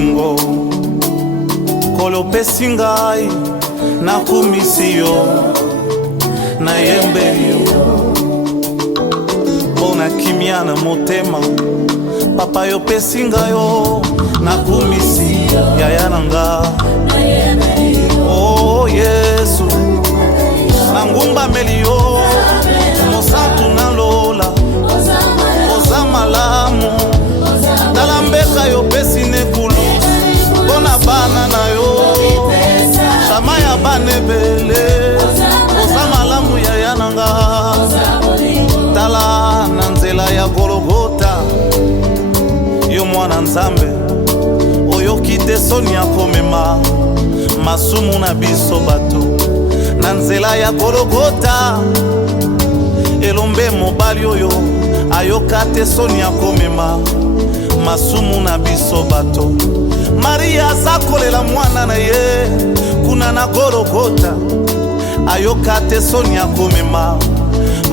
bolingo kolo pesi ngai nakumisi yo nayembeli yo mpona kimia na motema papa yo pesi ngai yo nakumisi yaya na nga oh Yesu nangumbameli yo mosantu nalola oza malamu tala mbeka yo pesi nekulu mpona bana na yo shama ya bana ebele oza malamu yaya na nga tala na nzela ya Golgota yo mwana nzambe oyoki te soni ya komema masumu na biso bato na nzela ya Golgota elombe mobali oyo ayoka te soni ya komema masumu na biso bato Maria aza kolela mwana na ye kuna na Golgota ayoka te soni ya komema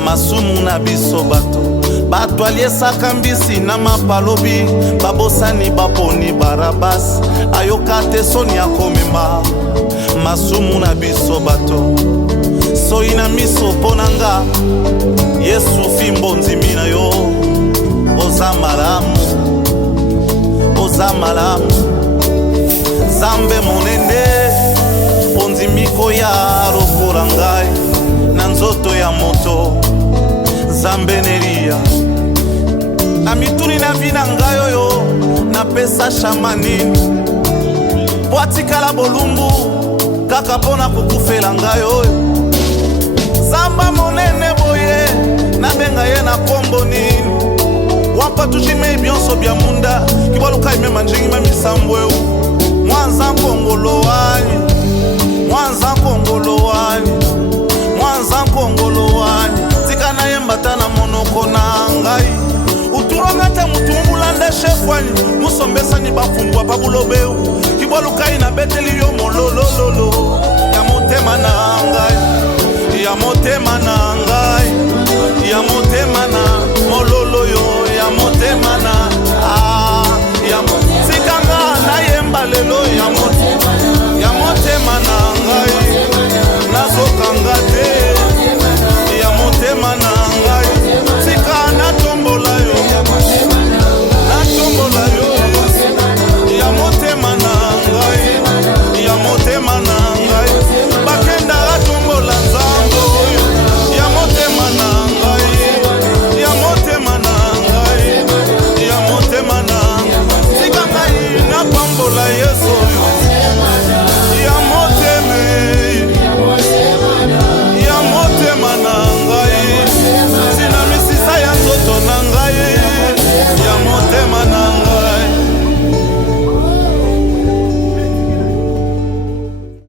masumu na biso bato aliesaka mbisi na mapalobi babosani baponi Barabas ayoka te soni ya komema masumu na biso bato soyi na miso ponanga Yesu fimbo nzimi na yo oza malamu Zambe monene onzimiko ya lokola ngai na nzoto ya moto Zambe nelia na mituni na vi na ngai oyo napesa shamanini po atikala bolumbu kaka mpona kokufela ngai oyo Zamba monene boye nabenga ye na kombo nini wampa tujime bionso bya munda kibaluka imema njingi mamisambo eu mwanza nkongolowani tika na yembata na monoko na ngai uturongata mutumbula nde chefwani musombesani bafumbwa babulobeu kibaluka ina beteli yo mololololo ya motema na ngai